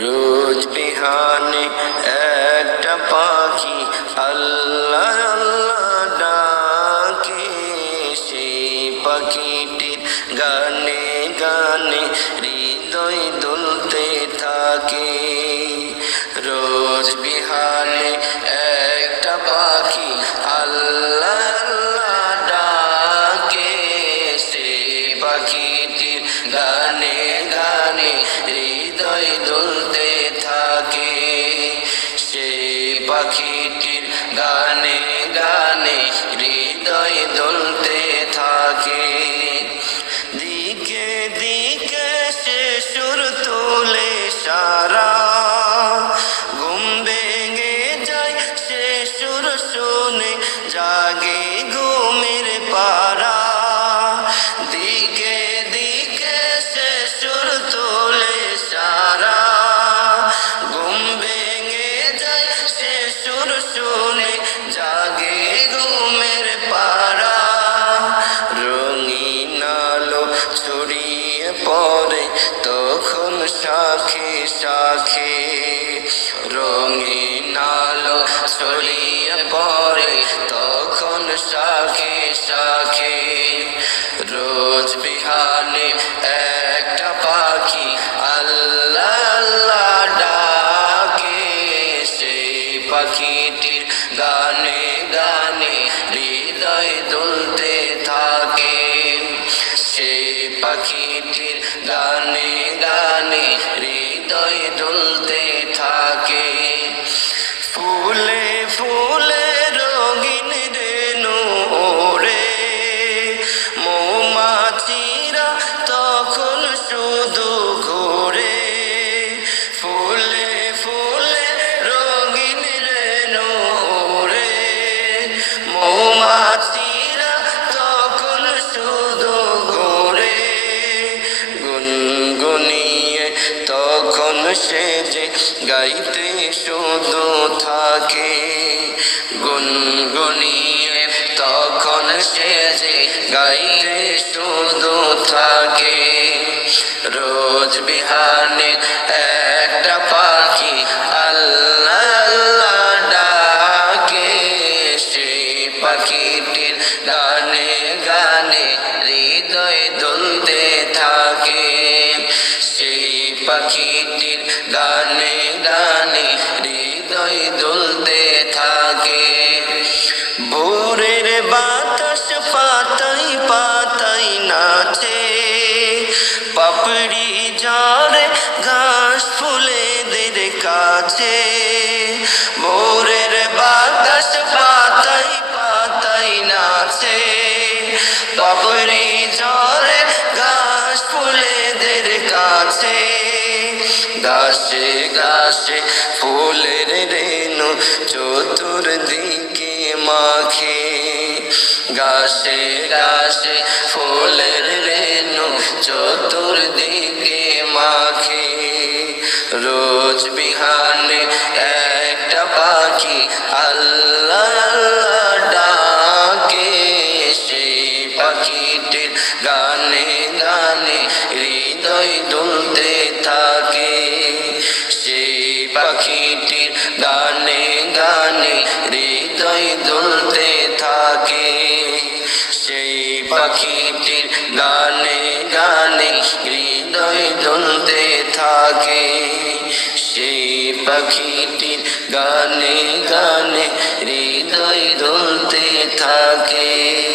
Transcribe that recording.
রোজ বিহানে একটা পাখি আল্লাহ আল্লাহ ডাকে, সেই পাখিটির গানে গানে হৃদয় দুলতে থাকে। রোজ বিহানে একটা পাখি আল্লাহ আল্লাহ ডাকে, সেই পাখিটির গানে গানে হৃদয় দুলতে থাকে। সেই পাখিটির গানে গানে হৃদয় দুলতে থাকে। দিকে দিকে সে সুর তোলে সারা, ঘুম ভেঙে যায় সে সুর শুনে জাগে ঘুমের পারা। দিকে দিকে সে সুর তোলে সারা, ঘুম ভেঙে যায় সে সুর শুনে জাগে ঘুমের পারা। রঙিন আলো ছড়িয়ে পড়ে তখন শাখে শাখে, রঙিন আলো ছড়িয়ে পড়ে তখন শাখে শাখে। রোজ বিহানে একটা পাখি আল্লাহ আল্লাহ ডাকে, সেই পাখিটির গানে গানে হৃদয় দুলতে থাকে। সেই পাখিটির গানে গানে হৃদয় দুলতে থাকে। ফুলে ফুলে রঙিন রেণু ওড়ে, মৌমাছিরা তখন শুধু ঘোরে। ফুলে ফুলে রঙিন রেণু ওড়ে, মৌমাছিরা তখন শুধু ঘোরে। গুনগুনিয়ে তখন সে যে গাইতে শুধু থাকে। গুনগুনিয়ে তখন সে যে গাইতে শুধু থাকে। রোজ বিহানে একটা পাখি আল্লাহ আল্লাহ ডাকে, সেই পাখিটির গানে গানে হৃদয় দুলতে থাকে। সেই পাখিটির গানে গানে হৃদয় দুলতে থাকে। ভোরের বাতাস পাতাই পাতাই নাচে, পাপড়ি ঝরে ঘাস ফুলেদের কাছে। ভোরের বাতাস পাতাই পাতাই নাচে, পাপড়ি ঝরে ঘাস ফুলেদের কাছে। গাছে গাছে ফুলের রেণু চতুর্দিকে মাখে, গাছে গাছে ফুলের রেণু চতুর্দিকে মাখে। রোজ বিহানে একটা পাখি আল্লাহ আল্লাহ ডাকে, সেই পাখিটির গানে গানে হৃদয় দুলতে থাকে। সেই পাখিটির গানে গানে হৃদয় দুলতে থাকে। সেই পাখিটির গানে গানে হৃদয় দুলতে থাকে। সেই পাখিটির গানে গানে হৃদয় দুলতে থাকে।